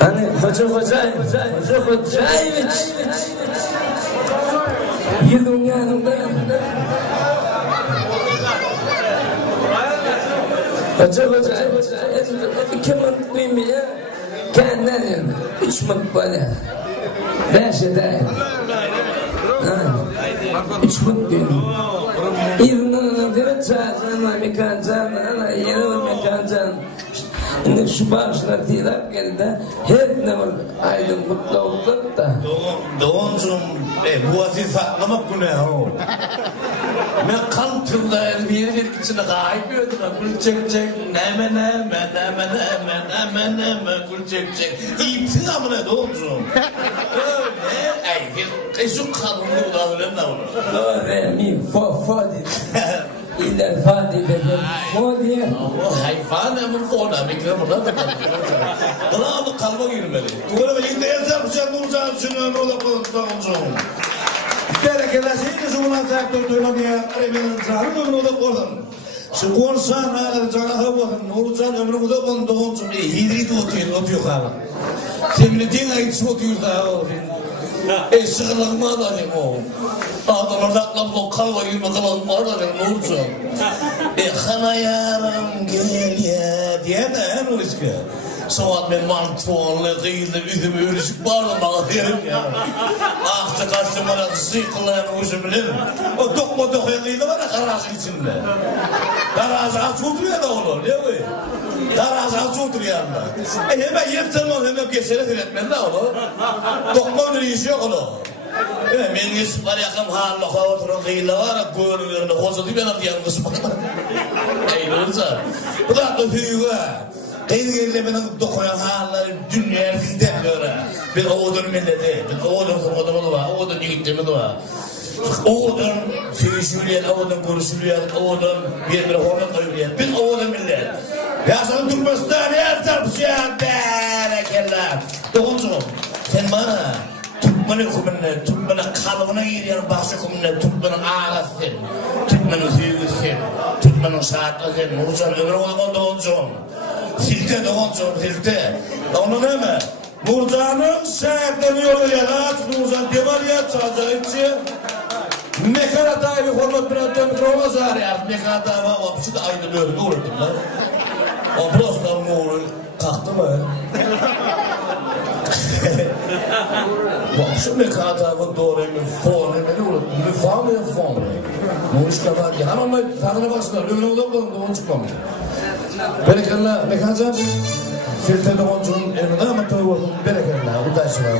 Hani Hoca Hocayevich yılın yanında Hoca kimin kuymuyor kendinden 3 mık böyle 5 eder 3 mık kuymuyor İzmir'in bir çağırma mekancan yarım mekancan Şimdi şu bağışlar tilap geldi hep ne var aydın mutlu olduk da Doğuncum bu aziz saklamak bu ne o ben kalktığımda bir yerin içine kaybıyordum kul çekecek neme kul çekecek İptihamına doğuncum öyle şu kadınlığı da öyle ne olur doğru mi fo dedi İler fadi dedim fo diye Allah hayvan ama fo da mikrofona da Kılavı kalma girmeli Tuğla ve yine yazarmışan Nurcan şunu doğuncum Berekeler şeyini sunulan sektör toynamaya Arabiyanın çağırın ömrü da koydum. Şu konuşan canaha bakın. Nurcan ömrü da koydum doğuncum. Hidrit otuyor kalan. Semine din ayıtışı otuyor da. Sıkılığıma da diyeyim o. Adamlarda aklımda kalma gibi kalma da diyeyim Nurcan. Kana yarım gel ya diye de en uğraşkı. Soğan ben mantuanlı kıyıldı üzümü örüşük bağlamalı derim ya. Akça kaçtımara zıkkılayan hoşu bilirim. O dokma kıyıldı var ya garajın içinde. Garajı aç oturuyor da olur değil mi? Garajı aç oturuyor da. Hemen yeptanmam hemen geçene üretmen de olur. Dokma bir iş yok olur. Men yusuflar yakın hallığa oturan kıyıldı var ya görünlerinde hoşu değil ben atıyam kısmı. Ey Nurcan. Bu da hüyü Kıyıgirli benim dokuyan halleri dünyaya gidemiyor. Bir oğudun milleti, bir oğudun kurgudu var, oğudun yigitimi var. Oğudun sürüşülüyen, oğudun görüşülüyen, oğudun bir hormat koyuluyen, bir oğudun millet. Yaşanın Türkmenistan her tarpışıyan berekeller. Doğuncum, sen bana Türkmen'in hükümünü, Türkmen'in kalıbına giriyen başı hükümünü, Türkmen'in ağlasın, Türkmen'in hüyüsün, Türkmen'in şahatlasın, Nurcan ömrü olan doğuncum. Silte doğuncum, silte. Onu deme. Nurcan'ın şehirlerini yolu yarat, Nurcan devar ya, çağcayıcı. Mekana dahi bir hormat bir adım mikrofona zar ya. Mekana dahi var, vapışı da aynı böyle, ne uğradım lan? O prostar mı uğradı? Kalktı mı? Vapışı mekana dahi var, doğru emin, fon, ne uğradım? Müfam mı ya, fon mu? Bu iş kadar ki. Ama tadına baksınlar, ömrüne ulaşmadım, doğun çıkmamış. Berekeller, mekancan, filtre doğuncunun elinde ama toy oldum, berekeller, bu da işler.